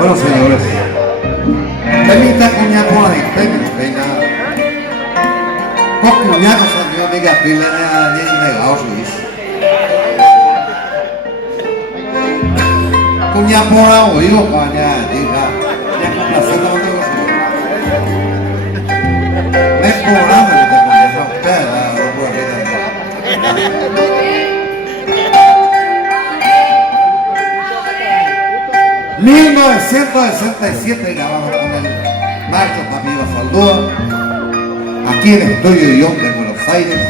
Bueno, señores, temita kunyako ay pena. Kok kunyako sa niyo diga pila na niya Auschwitz. Kunyako ra oyo kanya diga. Kunyako na sa tawo ko. Ne programa de kunyako pera ro vida. 1967 grabamos con el maestro Papiro Faldúa, aquí en el estudio de Ion de Buenos Aires,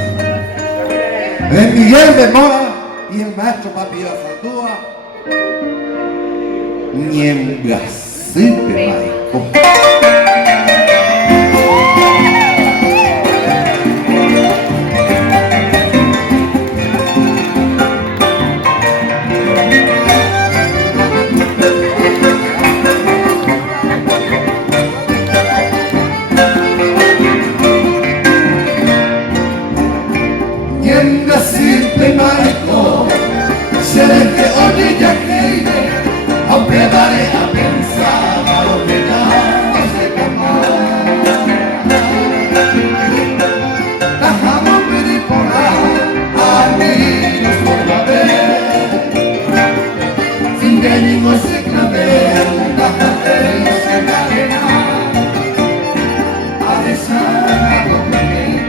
de Miguel de Mora y el maestro Papiro Faldúa, Niembasipe Maricón. Simple maricón, se deje orilla que aunque daré a pensar a lo que ya no sé jamás. Dejamos pedir por a mí nos vuelva a ver, sin que ninguno se clave, déjate sin arena, a besar conmigo,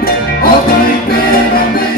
otra y espérame.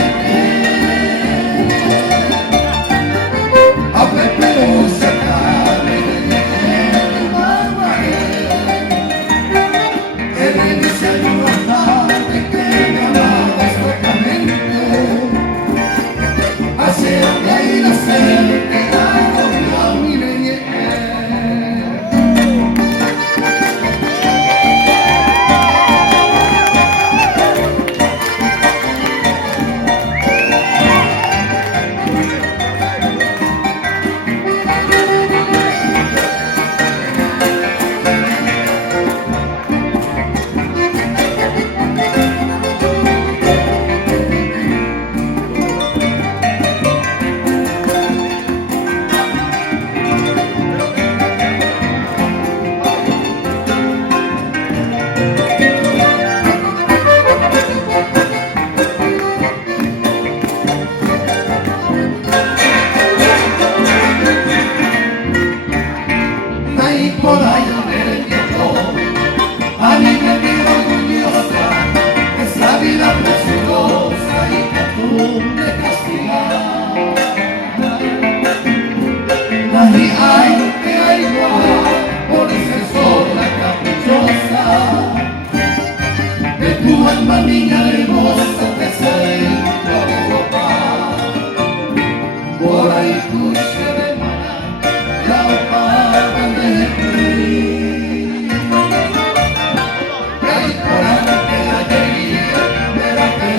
Por ahí me llegó, a mí me vino orgullosa, esa vida presurosa y que tú me castigas. Nadie hay que hay igual, por ser sola caprichosa, de tu alma niña hermosa te sale tu ropa, por ahí tu semana, la pagan de ti. Ay, para que la quería, pero que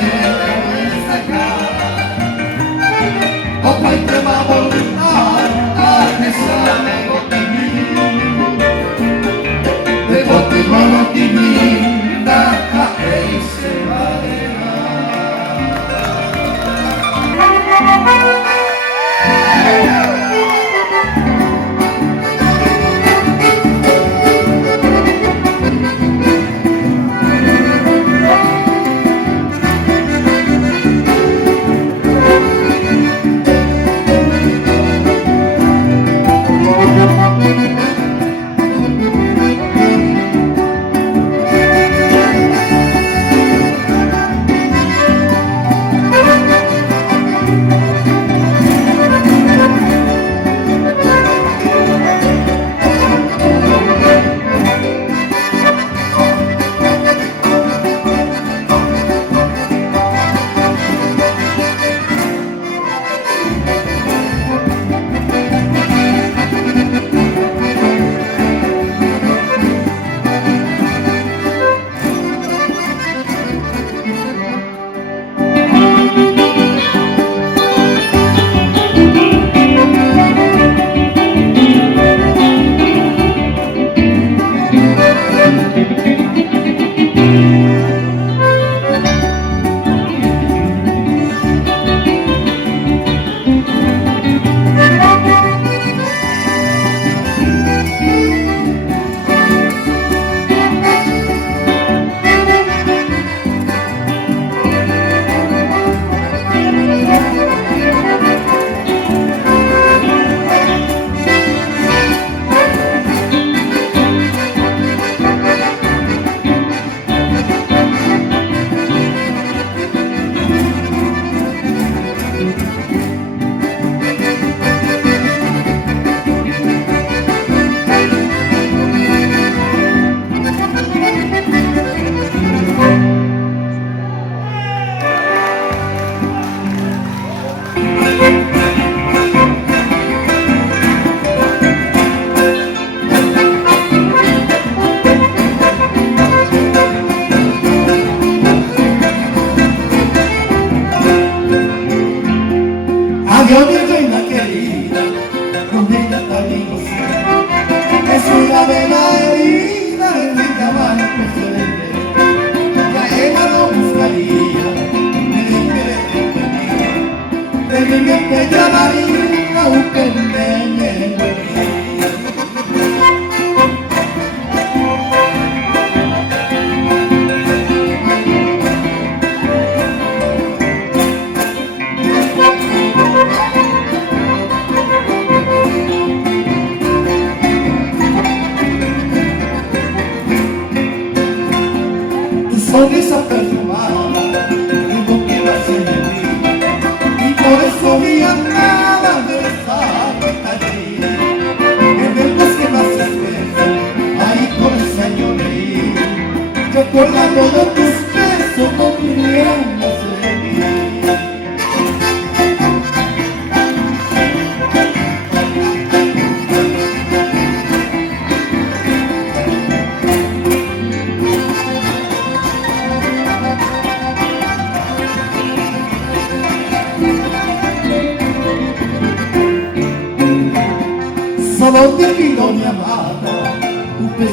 solo ti pido mi amada,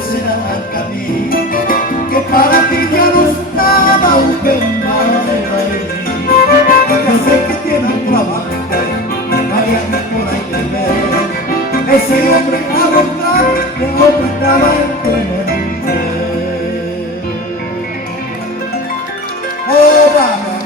será el camino, que para ti ya no es nada un más de mí. Ya sé que tiene un trabajo, Mariana por ahí te ve, ese hombre arrogante, hombre estaba entre oh, vamos,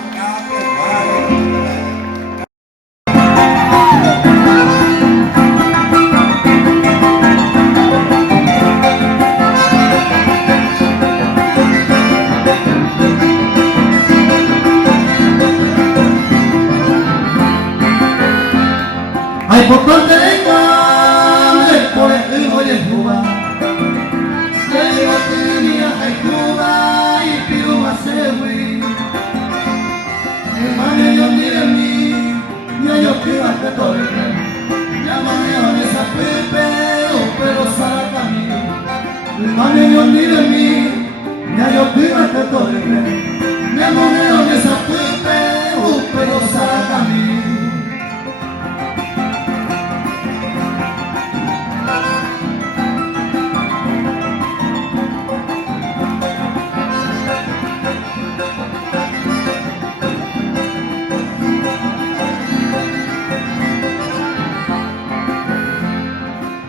Ay, por donde lengua, por el hijo y el Cuba, de la tenía hay Cuba y Piruba se fui. Hermano, yo ni de mí, ya yo quiero que todo el ya manejo en esa pepe, pero saca a mí. Hermano, yo ni de mí, ya yo quiero que todo el ya manejo en esa pepe, pero saca a mí.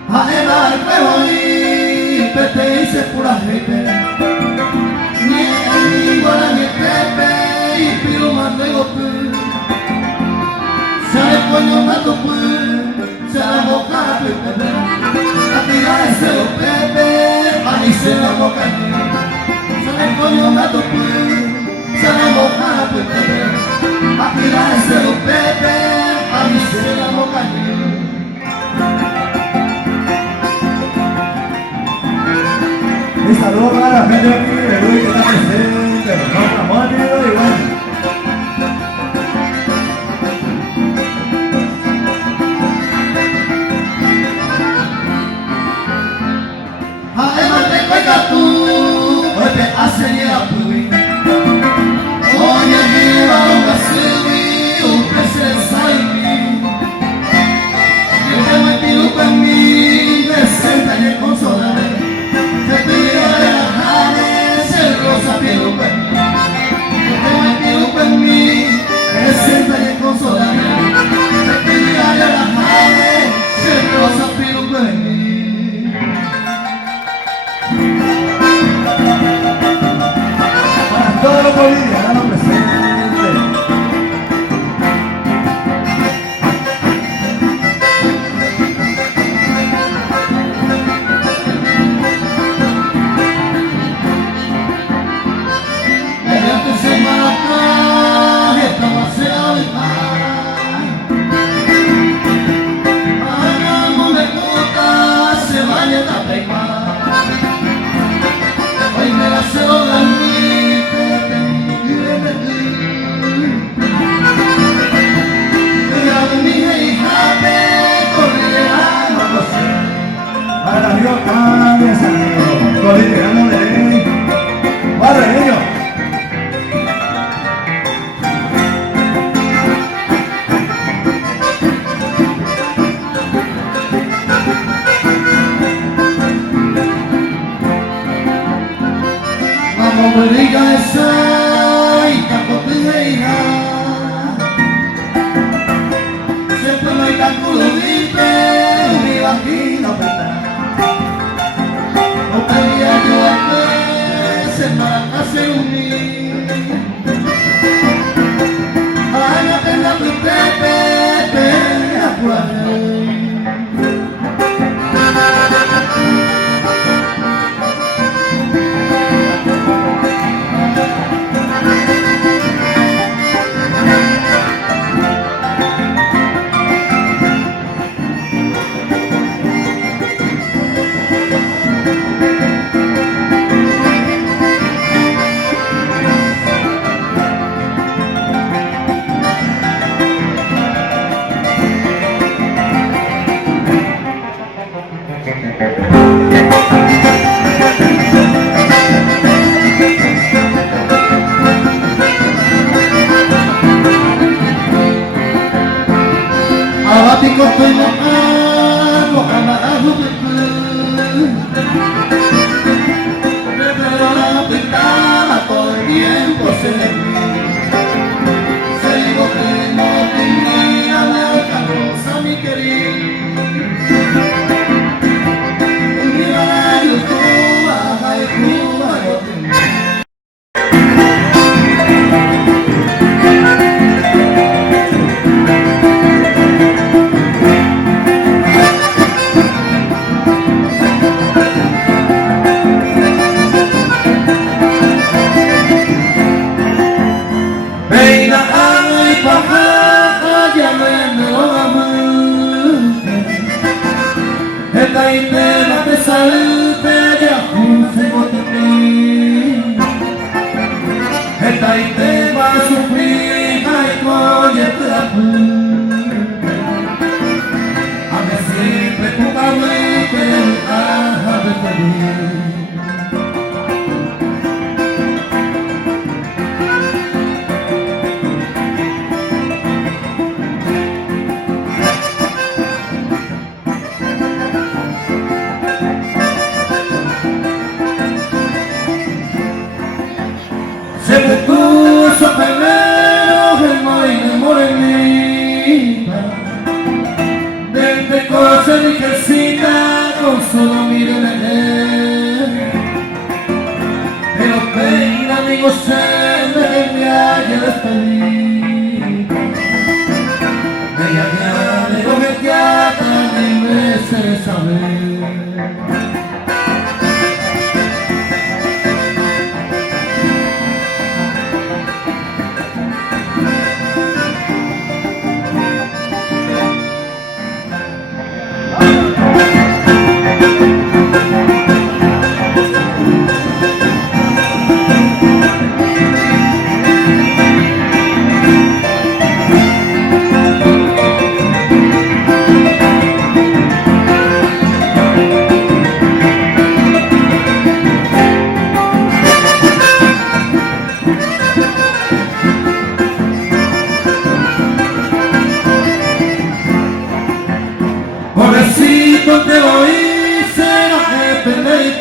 Aela el pejo y pete y se pura gente, ni el igual ni el pepe y piro más de golpe. Se le coño mato pues, se la boca a pepe, a tirar ese los pepe, a ni se la boca se le coño mato pues, se la boca a pepe, a tirar ese los pepe, a ni se la boca y saludos para la gente aquí de Luis que está presente, nos amor y bueno. Además te cuenta tú, hoy te hace ni la pui. Oye, viva un gasui, un presencia en mí. Yo tengo el piruco en mí, me sienta y el consolaré. Te pido de las janes, el rosa piruco en mí. Yo tengo el piruco en mí, me sienta y el consolaré. Te pido de las janes, el rosa piruco en mí. Para todos los bolivianos presentes. Se mata, esta va a ser no me gusta, se vaya a pegar. Hoy me la cedo de mí, cuidado mi hija, me correré a no sé. Para Dios, cambies amigo, colineándole. Vale, niño. Como diga esa y tampoco te hija, siempre me calculo mi vagina apretada. No quería yo antes en Maracase unir. Hágate la pepe, apúrate. Abatico estoy mojado pintaba todo el tiempo se le fue. Se dijo que no tenía la carroza mi querido. Un día de Cuba, ay Cuba, yo tenía. Se me puso primero el moreno morenita, desde cosa mi casita con solo mirarme. Pero peina amigo se me haya despedido. Ella ya de lo que te ata de veces saber. Pobrecito te lo hice, no te peleé.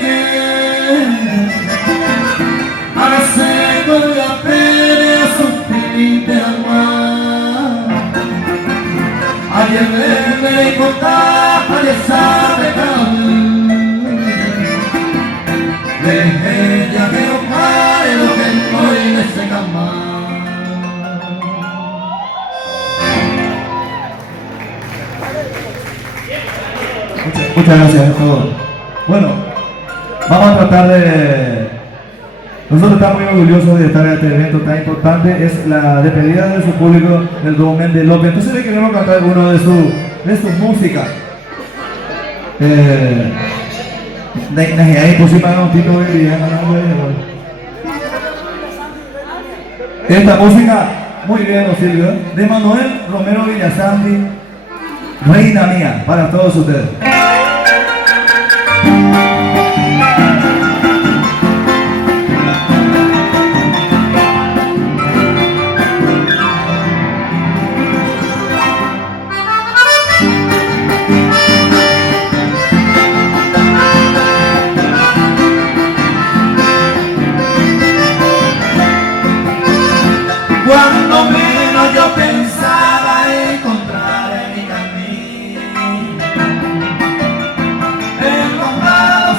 Ahora sé con la pena sufrir de amar. Ayer me contar, ayer sabe dejé ya que no pare lo que estoy en ese camar. Muchas gracias a todos. Bueno, vamos a tratar de... Nosotros estamos muy orgullosos de estar en este evento tan importante. Es la despedida de su público del Dúo Méndez López. Entonces le queremos cantar uno de sus músicas. Esta música, muy bien, Silvio, de Manuel Romero Villasanti, Reina Mía, para todos ustedes. Cuando menos yo pensaba encontrar en mi camino, encontrado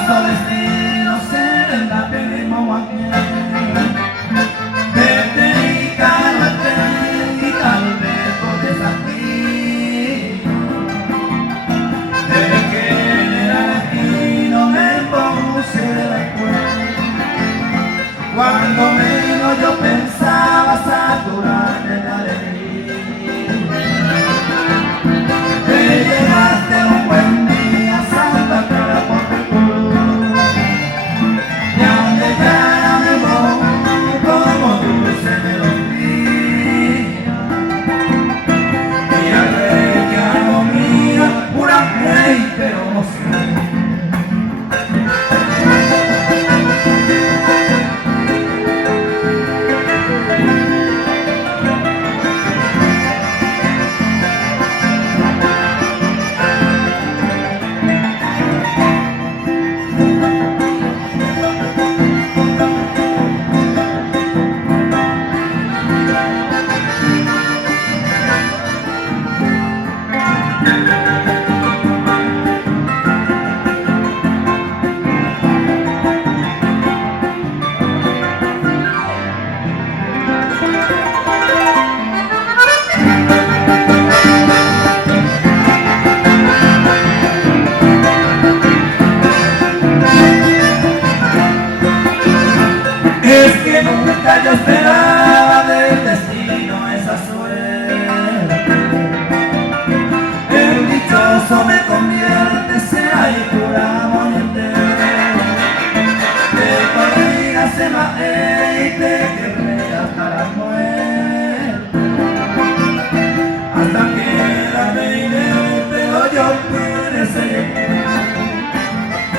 te querré hasta la muerte.